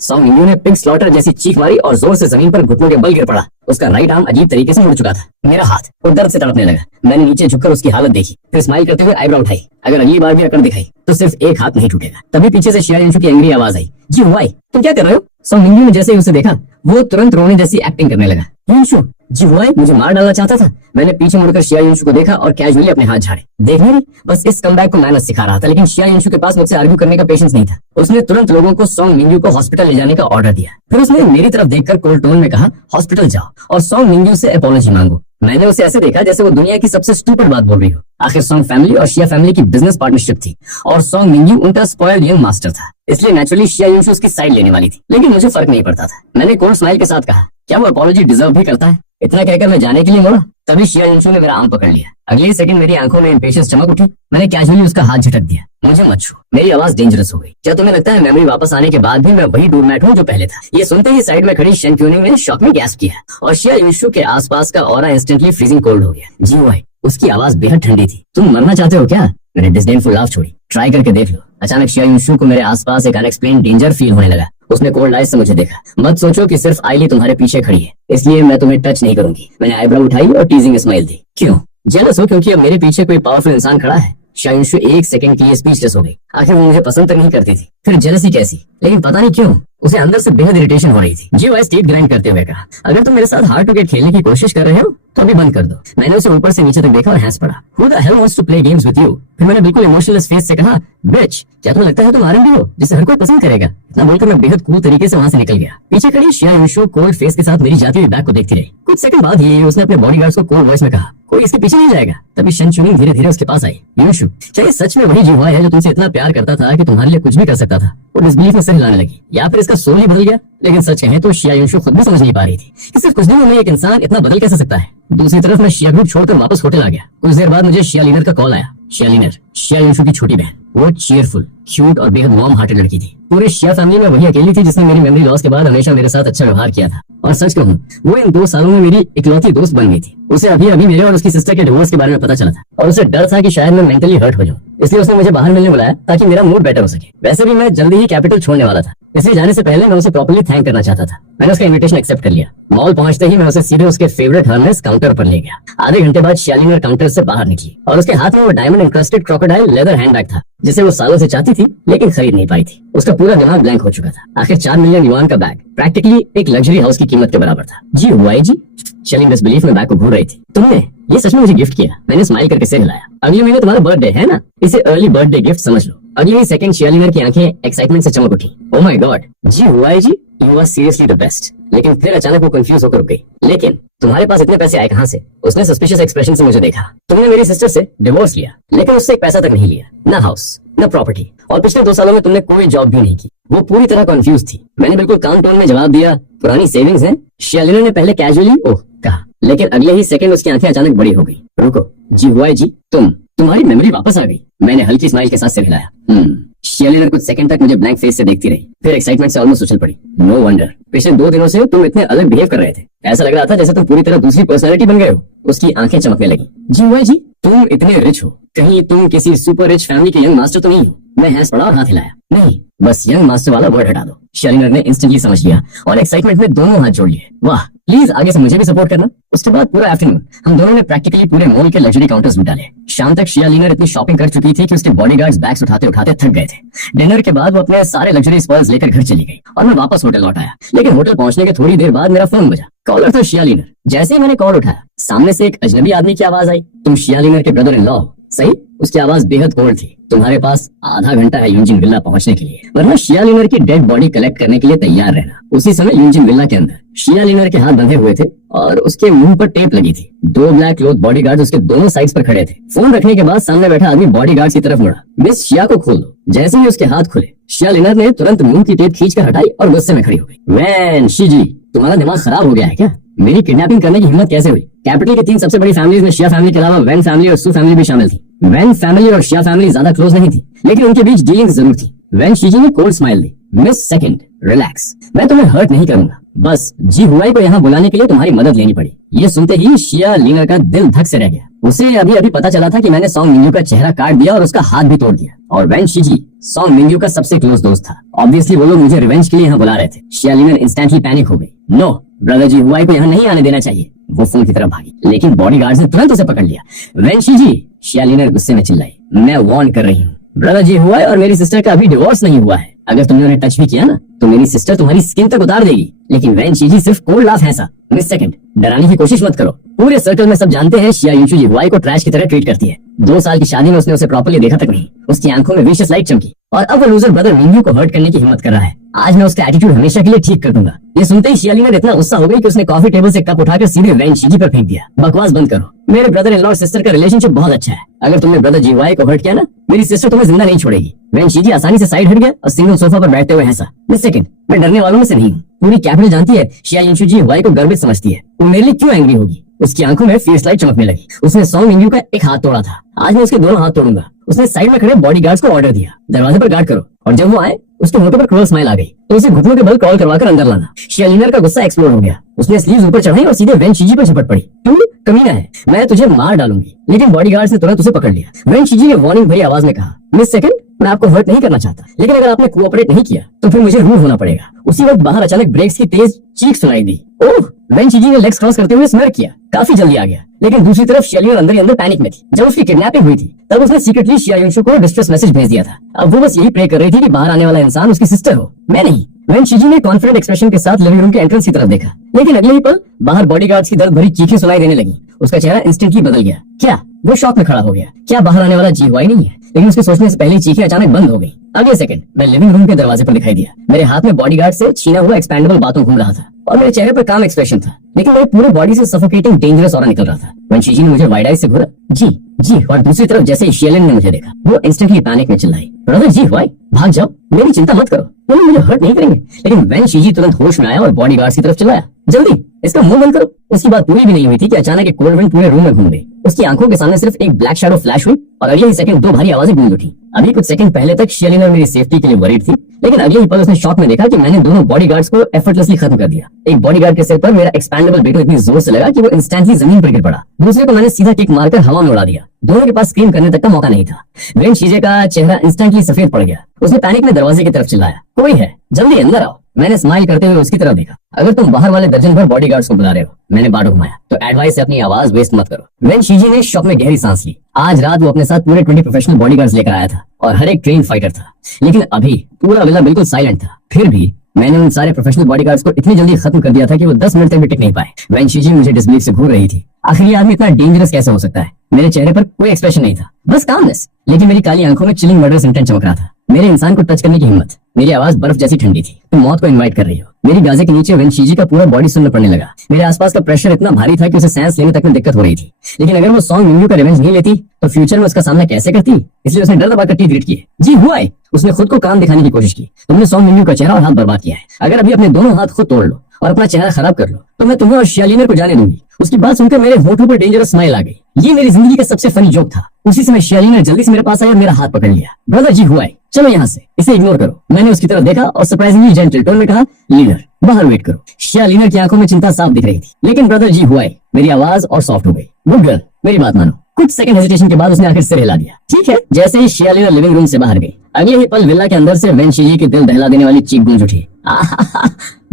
सॉन्ग मिंग्यू ने पिग स्लॉटर जैसी चीख मारी और जोर से जमीन पर घुटनों के बल गिर पड़ा। उसका राइट आर्म अजीब तरीके से मुड़ चुका था। मेरा हाथ, वो दर्द से तड़पने लगा। मैंने नीचे झुककर उसकी हालत देखी, फिर स्माइल करते हुए आईब्रो उठाई। अगर अगली बार भी अकड़ दिखाई तो सिर्फ एक हाथ नहीं टूटेगा। तभी पीछे से शियायुशु की एंग्री आवाज आई। जी हुआई, तुम क्या कर रहे हो? सॉन्ग मिंग्यू ने जैसे ही उसे देखा, वो तुरंत रोने जैसी एक्टिंग करने लगा। युशु, जी हुआई मुझे मार डालना चाहता था। मैंने पीछे मुड़कर शियायुशु को देखा और कैजुअली अपने हाथ झाड़े। देखने नहीं, बस इस कमबैक को मैनर्स सिखा रहा था, लेकिन शियायुशु के पास मुझसे आर्ग्यू करने का पेशेंस नहीं था। उसने तुरंत लोगों को सॉन्ग मिंग्यू को हॉस्पिटल ले जाने का ऑर्डर दिया। फिर उसने मेरी तरफ देखकर कोल्ड टोन में कहा, हॉस्पिटल जाओ और सॉन्ग मिंग्यू से अपॉलॉजी मांगो। मैंने उसे ऐसे देखा जैसे वो दुनिया की सबसे स्टूपिड बात बोल रही हो। आखिर सॉन्ग फैमिली और शिया फैमिली की बिजनेस पार्टनरशिप थी और सॉन्ग मिंग्यू उनका स्पॉइल्ड यंग मास्टर था, इसलिए नेचुरली शियायुशु उसकी साइड लेने वाली थी। लेकिन मुझे फर्क नहीं पड़ता था। मैंने कोल्ड स्माइल के साथ कहा, क्या वो अपॉलॉजी डिजर्व भी करता है? इतना कहकर मैं जाने के लिए मुड़ा, तभी शियायुशु ने मेरा आर्म पकड़ लिया। अगले ही सेकंड मेरी आंखों में इंपेशेंस चमक उठी। मैंने कैजुअली उसका हाथ झटक दिया। मुझे मत छू। मेरी आवाज डेंजरस हो गई। क्या तुम्हें लगता है मेमोरी वापस आने के बाद भी मैं वही डोरमैट हूँ जो पहले था? ये सुनते ही साइड में खड़ी शन क्यूनिंग ने शॉक में गैस्प किया और शियायुशु के आसपास का ऑरा इंस्टेंटली फ्रीजिंग कोल्ड हो गया। जी भाई, उसकी आवाज बेहद ठंडी थी। तुम मरना चाहते हो क्या? मैंने डिस्डेनफुल लाफ छोड़ी। ट्राई करके देख लो। अचानक शियायुशु को मेरे आसपास एक अनएक्सप्लेन्ड डेंजर फील होने लगा। उसने कोल्ड आइज से मुझे देखा। मत सोचो कि सिर्फ आईली तुम्हारे पीछे खड़ी है, इसलिए मैं तुम्हें टच नहीं करूंगी। मैंने आईब्रो उठाई और टीजिंग स्माइल दी। क्यों? जेलस हो क्योंकि अब मेरे पीछे कोई पावरफुल इंसान खड़ा है? शियायुशु 1 सेकंड के लिए स्पीचलेस हो गई। आखिर वो मुझे पसंद तक नहीं करती थी, फिर जेलसी कैसी? लेकिन पता नहीं क्यों उसे अंदर से बेहद इरिटेशन हो रही थी। जी वाई स्टेट ग्राइंड करते हुए कहा, अगर तुम मेरे साथ हार्ड टू गेट खेलने की कोशिश कर रहे हो तो अभी बंद कर दो। मैंने उसे ऊपर से नीचे तक देखा और हंस पड़ा। Who the hell wants to play games with you? फिर मैंने बिल्कुल इमोशनलेस फेस से कहा, बिच, क्या तुम्हें लगता है तुम आरएनबी हो जिसे हर कोई पसंद करेगा? इतना बोलकर मैं बेहद कूल तरीके से वहां से निकल गया। पीछे खड़ी शियायुशु कोल्ड फेस के साथ मेरी जाती हुई बैग को देखती रही। कुछ सेकंड बाद ही उसने अपने बॉडीगार्ड्स को कोल्ड वॉइस में कहा, कोई इसके पीछे नहीं जाएगा। तभी शन चुनिंग धीरे धीरे उसके पास आई। युशु, क्या ये सच में वही जीवाई है जो तुमसे इतना प्यार करता था कि तुम्हारे लिए कुछ भी कर सकता था? वो डिसबिलीफ में सिर हिलाने लगी। या फिर इसका सोल ही बदल गया? लेकिन सच कहें तो शिया युनशु खुद भी समझ नहीं पा रही थी कि सिर्फ कुछ दिनों में एक इंसान इतना बदल कैसे सकता है। दूसरी तरफ मैं शिया ग्रुप छोड़कर वापस होटल आ गया। कुछ देर बाद मुझे शिया लीनर का कॉल आया। शिया लीनर शिया युनशु की छोटी बहन, वो चीयरफुल, क्यूट और बेहद वार्म हार्टेड लड़की थी। पूरे शिया फैमिली में वही अकेली थी जिसने मेरी मेमोरी लॉस के बाद हमेशा मेरे साथ अच्छा व्यवहार किया था। और सच कहूं, वो इन 2 सालों में मेरी इकलौती दोस्त बन गई थी। उसे अभी अभी मेरे और उसकी सिस्टर के डिवोर्स के बारे में पता चला था और उसे डर था कि शायद मैं मेंटली हर्ट हो जाऊं, इसलिए उसने मुझे बाहर मिलने बुलाया ताकि मेरा मूड बेटर हो सके। वैसे भी मैं जल्दी ही कैपिटल छोड़ने वाला था, इसलिए जाने से पहले मैं उसे प्रॉपर्ली थैंक करना चाहता था। मैंने उसका इनविटेशन एक्सेप्ट कर लिया। मॉल पहुंचते ही मैं उसे सीधे उसके फेवरेट हर्नेस काउंटर पर ले गया। आधे घंटे बाद शिया लीनर काउंटर से बाहर निकली और उसके हाथ में वो डायमंड इंक्रस्टेड क्रोकोडाइल लेदर हैंडबैग था जिसे वो सालों से चाहती थी लेकिन खरीद नहीं पाई थी। उसका पूरा दिमाग ब्लैंक हो चुका था। आखिर 4 मिलियन युआन का बैग प्रैक्टिकली एक लग्जरी हाउस की कीमत के बराबर था। जी हुआ है जी। चलिंग डिसबिलीफ में बैग को घूर रही थी। तुमने ये सच में मुझे गिफ्ट किया? मैंने स्माइल करके सिर हिलाया। अगले महीने तुम्हारा बर्थडे है ना, इसे अर्ली बर्थडे गिफ्ट समझ लो। अगले ही सेकंड शिया लीनर की आंखें एक्साइटमेंट से चमक उठी। ओह माय गॉड, जी हुआ है जी, you are seriously the best. लेकिन फिर अचानक वो कंफ्यूज होकर रुक गई। लेकिन तुम्हारे पास इतने पैसे आए कहाँ से? उसने सस्पिशियस एक्सप्रेशन से मुझे देखा। तुमने मेरी सिस्टर से डिवोर्स लिया लेकिन उससे एक पैसा तक नहीं लिया, ना हाउस ना प्रॉपर्टी, और पिछले 2 सालों में तुमने कोई जॉब भी नहीं की। वो पूरी तरह कंफ्यूज थी। मैंने बिल्कुल काम टोन में जवाब दिया, पुरानी सेविंग्स हैं। शिया लीनर ने पहले कैजुअली ओह कहा, लेकिन अगले ही सेकंड उसकी आंखें अचानक बड़ी हो गई। रुको, जी हुआ है जी, तुम्हारी मेमोरी वापस आ गई। मैंने हल्की स्माइल के साथ सिर हिलाया। शिया लीनर कुछ सेकंड तक मुझे ब्लैंक फेस से देखती रही, फिर एक्साइटमेंट से ऑलमोस्ट उछल पड़ी। नो वंडर, पिछले 2 दिनों से तुम इतने अलग बिहेव कर रहे थे। ऐसा लग रहा था जैसे तुम पूरी तरह दूसरी पर्सनालिटी बन गए हो। उसकी आंखें चमकने लगी। जी हुआ है जी, तुम इतने रिच हो, कहीं तुम किसी सुपर रिच फैमिली के यंग मास्टर तो नहीं हो? मैं हंस पड़ा और हाथ हिलाया। नहीं, बस यंग मास्टर वाला वर्ड हटा दो। शिया लीनर ने इंस्टेंटली समझ लिया और एक्साइटमेंट में दोनों हाथ जोड़ लिए। वाह, प्लीज आगे से मुझे भी सपोर्ट करना। उसके बाद पूरा आफ्टरनून हम दोनों ने प्रैक्टिकली पूरे मॉल के लग्जरी काउंटर्स लुटा लिए। शाम तक शिया लीनर इतनी शॉपिंग कर चुकी थी कि उसके बॉडीगार्ड्स बैग्स उठाते उठाते थक गए थे। डिनर के बाद वो अपने सारे लग्जरी स्पर्स लेकर घर चली गई और मैं वापस होटल लौट आया। लेकिन होटल पहुंचने के थोड़ी देर बाद मेरा फोन बजा। कॉलर था शिया लीनर। जैसे ही मैंने कॉल उठाया, सामने से एक अजनबी आदमी की आवाज आई। तुम शिया लीनर के ब्रदर इन लॉ हो? सही। उसकी आवाज बेहद कोल्ड थी। तुम्हारे पास आधा घंटा है यूजिन विला पहुंचने के लिए, वरना शिया लीनर की डेड बॉडी कलेक्ट करने के लिए तैयार रहना। उसी समय यूजिन विला के अंदर शिया लीनर के हाथ बंधे हुए थे और उसके मुंह पर टेप लगी थी। 2 ब्लैक क्लोथ बॉडीगार्ड्स उसके दोनों साइड्स पर खड़े थे। फोन रखने के बाद सामने बैठा आदमी बॉडीगार्ड्स की तरफ मुड़ा। मिस शिया को खोल दो। जैसे ही उसके हाथ खुले, शिया लीनर ने तुरंत मुंह की टेप खींचकर हटाई और गुस्से में खड़ी हो गई। वैन शीजी, तुम्हारा दिमाग खराब हो गया है क्या? मेरी किडनैपिंग करने की हिम्मत कैसे हुई? कैपिटल की 3 सबसे बड़ी फैमिलीज में शिया फैमिली के अलावा वैन फैमिली और सू फैमिली भी शामिल थी। वैन फैमिली और शिया फैमिली ज्यादा क्लोज नहीं थी, लेकिन उनके बीच डीलिंग्स जरूर थी। वैन शीजी ने कोल्ड स्माइल दी। मिस सेकंड, रिलैक्स, मैं तुम्हें हर्ट नहीं करूंगा। बस जी हुआई को यहाँ बुलाने के लिए तुम्हारी मदद लेनी पड़ी। ये सुनते ही शिया लीनर का दिल धक से रह गया। उसे अभी अभी पता चला था कि मैंने सॉन्ग मिंग्यू का चेहरा काट दिया और उसका हाथ भी तोड़ दिया। और वैन शीजी सॉन्ग मिंग्यू का सबसे क्लोज दोस्त था। ऑब्वियसली वो लोग मुझे रिवेंज के लिए यहाँ बुला रहे थे। शिया लीनर इंस्टेंटली पैनिक हो गई। नो, ब्रदर जी हुआई को यहाँ नहीं आने देना चाहिए। वो फोन की तरफ भागी, लेकिन बॉडीगार्ड्स ने तुरंत उसे पकड़ लिया। वैन शीजी, शिया लीनर गुस्से में चिल्लाई, मैं वार्न कर रही हूँ, ब्रदर जी हुआई और मेरी सिस्टर का अभी डिवोर्स नहीं हुआ है। अगर तुमने उन्हें टच भी किया ना, तो मेरी सिस्टर तुम्हारी स्किन तक उतार देगी। लेकिन वैन शीजी सिर्फ कोल्ड लाफ हंसा। मिस सेकंड, डराने की कोशिश मत करो। पूरे सर्कल में सब जानते हैं शिया युनशु जी हुआई को ट्रैश की तरह ट्रीट करती है। 2 साल की शादी में उसने उसे प्रॉपर्ली देखा तक नहीं। उसकी आंखों में विशियस लाइट चमकी और अब वो लूजर ब्रदर मिंग्यू को हर्ट करने की हिम्मत कर रहा है। आज मैं उसका एटीट्यूड हमेशा के लिए ठीक कर दूंगा। ये सुनते ही शिया लीनर इतना गुस्सा हो गई कि उसने कॉफी टेबल से कप उठाकर सीधे वैन शीजी पर फेंक दिया। बकवास बंद करो। मेरे ब्रदर इन लॉ सिस्टर का रिलेशनशिप बहुत अच्छा है। अगर तुमने ब्रदर जी हुआई को हर्ट किया ना, मेरी सिस्टर तुम्हें जिंदा नहीं छोड़ेगी। वैन शीजी आसानी से साइड हट गया और सिंगल सोफा पर बैठते हुए हंसा। मिस सेकंड, मैं डरने वालों में से नहीं हूँ। पूरी कैपिटल जानती है शिया युनशु जी हुआई को गर्वित समझती है। वो मेरे लिए क्यों एंग्री होगी? उसकी आंखों में फियर्स लाइट चमकने लगी। उसने सॉन्ग मिंग्यू का एक हाथ तोड़ा था, आज मैं उसके दोनों हाथ तोड़ूंगा। उसने साइड में खड़े बॉडीगार्ड्स को ऑर्डर दिया, दरवाजे पर गार्ड करो, और जब वो आए उसके होठों पर क्रूअल स्माइल आ गई। तो उसे घुटनों के बल क्रॉल करवाकर अंदर लाना। शिया लीनर का गुस्सा एक्सप्लोड हो गया। उसने स्लीव्स ऊपर चढ़ाई और सीधे वैन शीजी पर झपट पड़ी। तू कमीना है, मैं तुझे मार डालूंगी। लेकिन बॉडीगार्ड्स ने तुरंत उसे पकड़ लिया। वैन शीजी ने वार्निंग भरी आवाज में कहा, मिस सेकंड, मैं आपको हर्ट नहीं करना चाहता, लेकिन अगर आपने कोऑपरेट नहीं किया तो फिर मुझे रूड होना पड़ेगा। उसी वक्त बाहर अचानक ब्रेक्स की तेज चीख सुनाई दी। ओह! वैन शीजी ने लेग्स क्रॉस करते हुए स्मेर किया। काफी जल्दी आ गया। लेकिन दूसरी तरफ शिया लीनर अंदर ही अंदर पैनिक में थी। जब उसकी किडनैपिंग हुई थी तब उसने सीक्रेटली शिया युनशु को डिस्ट्रेस मैसेज भेज दिया था। अब वो बस यही प्रे कर रही थी कि बाहर आने वाला इंसान उसकी सिस्टर हो, मैं नहीं। वैन शीजी ने कॉन्फिडेंट एक्सप्रेशन के साथ लिविंग रूम के एंट्रेंस की तरफ देखा, लेकिन अगले ही पल बाहर बॉडीगार्ड्स की दर्द भरी चीखें सुनाई देने लगी। उसका चेहरा इंस्टेंटली बदल गया। क्या? वो शॉक में खड़ा हो गया। क्या बाहर आने वाला जी हुआई नहीं है? लेकिन उसके सोचने से पहले चीखें अचानक बंद हो गई। अगले सेकंड मैं लिविंग रूम के दरवाजे पर दिखाई दिया। मेरे हाथ में बॉडीगार्ड से छीना हुआ एक्सपेंडेबल बातों घूम रहा था और मेरे चेहरे पर काम एक्सप्रेशन था, लेकिन मेरे पूरे बॉडी से सफोकेटिंग डेंजरस ऑरा निकल रहा था। वैन शीजी ने मुझे वाइड आई से घूरा। जी जी, और दूसरी तरफ जैसे ही शियलिन ने मुझे देखा, वो इंस्टेंटली पैनिक में चिल्लाई, ब्रदर जी व्हाई, भाग जाओ, मेरी चिंता मत करो, वो लोग मुझे हर्ट नहीं करेंगे। लेकिन वैन शीजी तुरंत होश में आया और बॉडीगार्ड्स की तरफ चिल्लाया, जल्दी इसका मुंह बंद करो। उसकी बात पूरी भी नहीं हुई थी कि अचानक एक कोल्ड विंड पूरे रूम में घूम गई। उसकी आंखों के सामने सिर्फ एक ब्लैक शैडो फ्लैश हुई और अगले ही सेकंड दो भारी आवाजें गूंज उठी। अभी कुछ सेकंड पहले तक शियलिन मेरी सेफ्टी के लिए वरीड थी, लेकिन अगले ही पल उसने शॉक में देखा कि मैंने दोनों बॉडीगार्ड्स को एफर्टलेसली खत्म कर दिया। एक बॉडीगार्ड के सिर पर मेरा एक्सपैंडेबल बेटन इतनी जोर से लगा कि वो इंस्टेंटली जमीन पर गिर पड़ा। दूसरे को मैंने सीधा किक मारकर हवा में उड़ा दिया। दोनों के पास स्क्रीम करने तक का मौका नहीं था। वैन शीजे का चेहरा इंस्टेंटली सफेद पड़ गया। उसने पैनिक में दरवाजे की तरफ चिल्लाया, कोई है, जल्दी अंदर आओ। मैंने स्माइल करते हुए उसकी तरफ देखा। अगर तुम बाहर वाले दर्जन भर बॉडीगार्ड्स को बुला रहे हो, मैंने बाडू घुमाया, तो एडवाइस से अपनी आवाज वेस्ट मत करो। वैन शीजी ने शॉक में गहरी सांस ली। आज रात वो अपने साथ पूरे 20 प्रोफेशनल बॉडीगार्ड्स लेकर आया था और हर एक ट्रेन फाइटर था, लेकिन अभी पूरा विला बिल्कुल साइलेंट था। फिर भी मैंने उन सारे प्रोफेशनल बॉडीगार्ड्स को इतनी जल्दी खत्म कर दिया था कि वो 10 मिनट तक भी टिक नहीं पाए। वैन शीजी मुझे डिसबिलीफ से घूर रही थी। आखिर ये आदमी इतना डेंजरस कैसे हो सकता है? मेरे चेहरे पर कोई एक्सप्रेशन नहीं था, बस कामनेस, लेकिन मेरी काली आंखों में चिलिंग मर्डरस इंटेंट चमक रहा था। मेरे इंसान को टच करने की हिम्मत। मेरी आवाज बर्फ जैसी ठंडी थी। तुम मौत को इनवाइट कर रही हो। मेरी गाजे के नीचे वैन शीजी का पूरा बॉडी सुनने पड़ने लगा। मेरे आसपास का प्रेशर इतना भारी था कि उसे सांस लेने तक में दिक्कत हो रही थी। लेकिन अगर वो सॉन्ग मिंगू का रिवेंज नहीं लेती तो फ्यूचर में उसका सामना कैसे करती? इसलिए उसने डर दबाकर टीथ ग्रिट किए। जी हुआ है, उसने खुद को काम दिखाने की कोशिश की। तुमने सॉन्ग मिंगू का चेहरा और हाथ बर्बाद किया है। अगर अभी अपने दोनों हाथ खुद तोड़ लो और अपना चेहरा खराब कर लो तो मैं तुम्हें और शियालिनर को जाने दूंगी। उसकी बात सुनकर मेरे होठों पर डेंजरस स्माइल आ गई। ये मेरी जिंदगी का सबसे फनी जोक था। उसी समय शियालिनर जल्दी से मेरे पास आई और मेरा हाथ पकड़ लिया। ब्रदर जी हुआ है, चलो यहाँ से, इसे इग्नोर करो। मैंने उसकी तरफ देखा और सरप्राइजिंगली जेंटल टोन में कहा, लीडर बाहर वेट करो। शियालिनर की आंखों में चिंता साफ दिख रही थी। लेकिन ब्रदर जी हुआ है, मेरी आवाज और सॉफ्ट हो गई। गुड गर्ल, मेरी बात मानो। कुछ सेकंड हेजिटेशन के बाद उसने आखिर सिर हिला दिया। ठीक है। जैसे ही शियालिनर लिविंग रूम से बाहर गई, अगले ही पल विला के अंदर से वैन शीजी की दिल दहला देने वाली चीख गूंज उठी।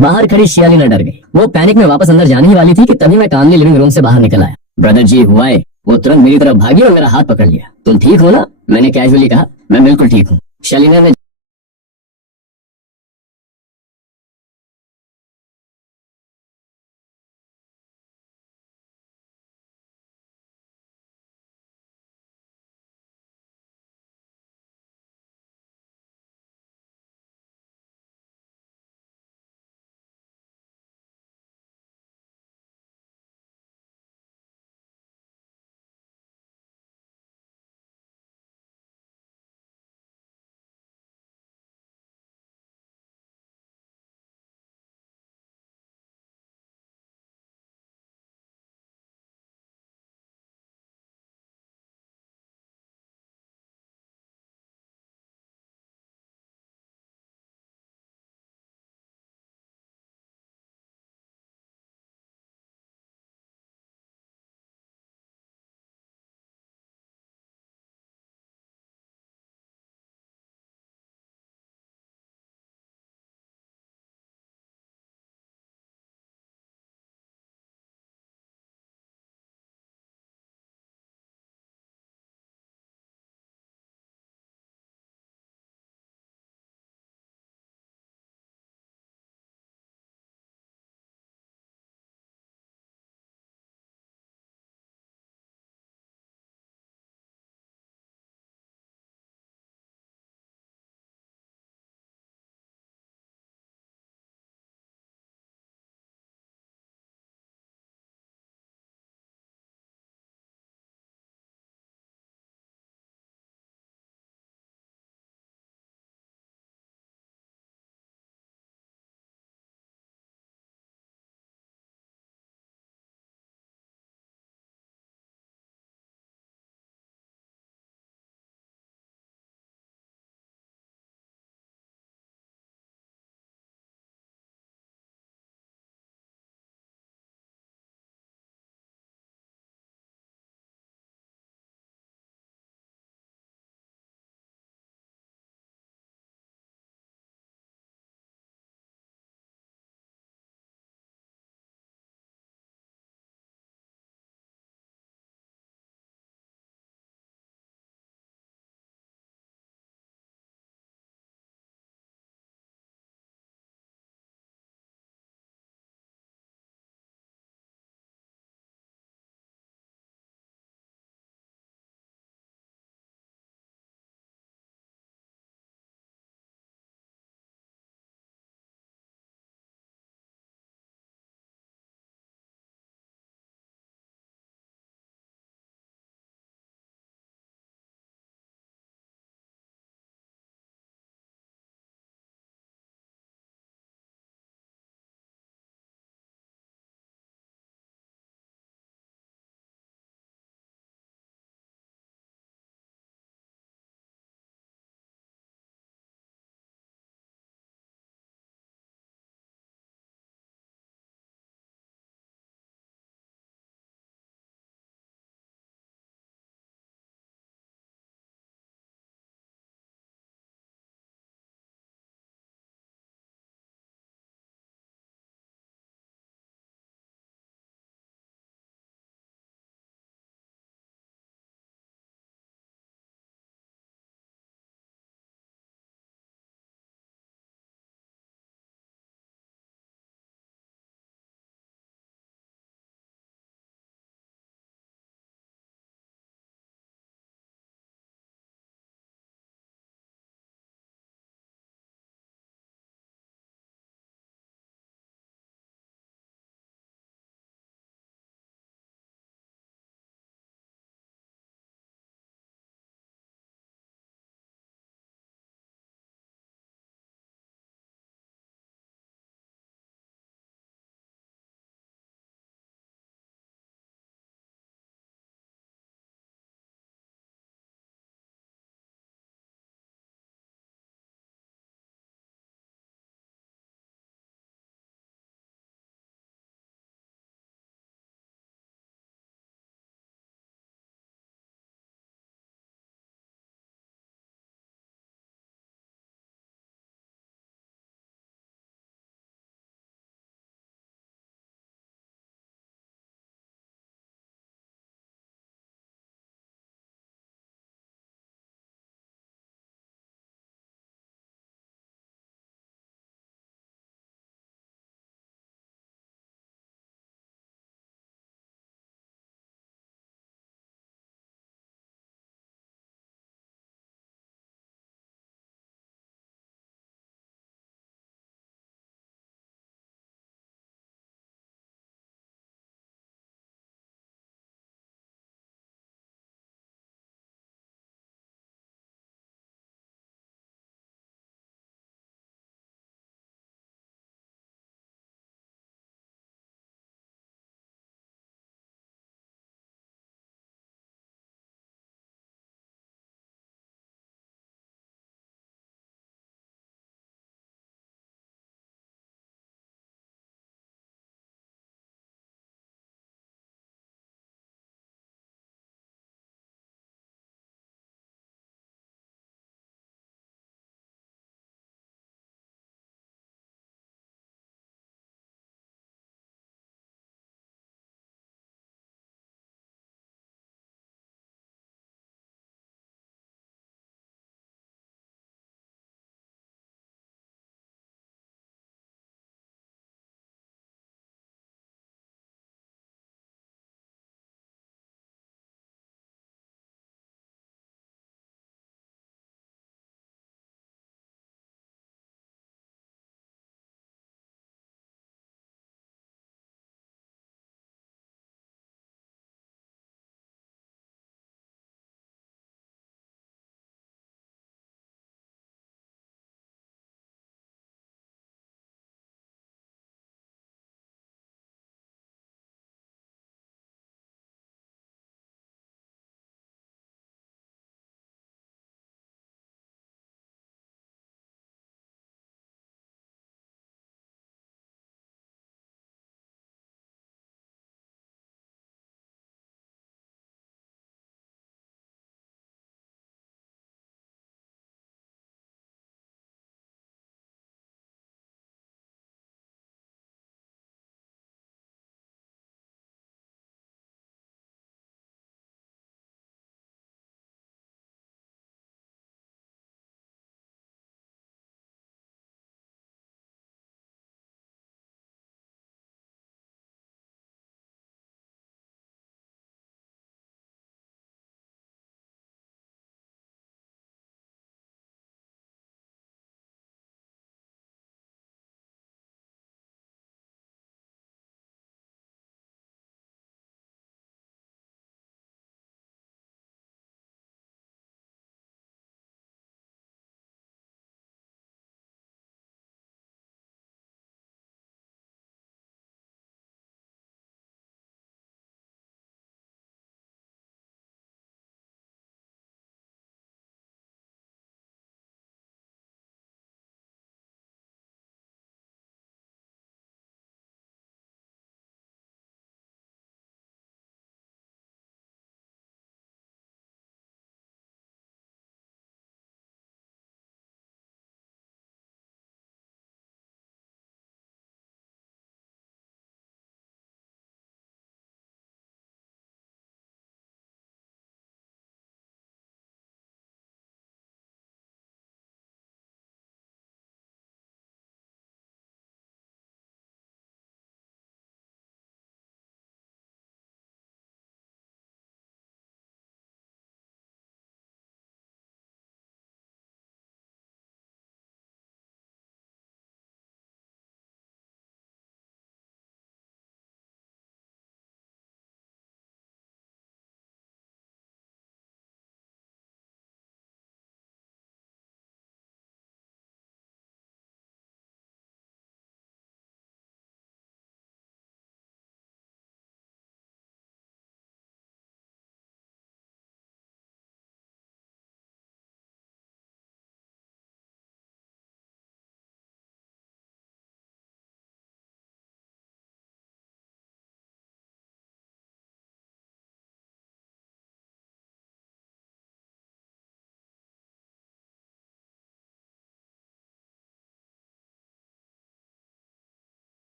बाहर खड़ी शियालिनर डर गई। वो पैनिक में वापस अंदर जाने ही वाली थी कि तभी मैं कामली लिविंग रूम से बाहर निकल आया। ब्रदर जी हुआ है, वो तुरंत मेरी तरफ भागी और मेरा हाथ पकड़ लिया। तुम ठीक हो ना? मैंने कैजुअली कहा, मैं बिल्कुल ठीक हूँ। शियालिनर ने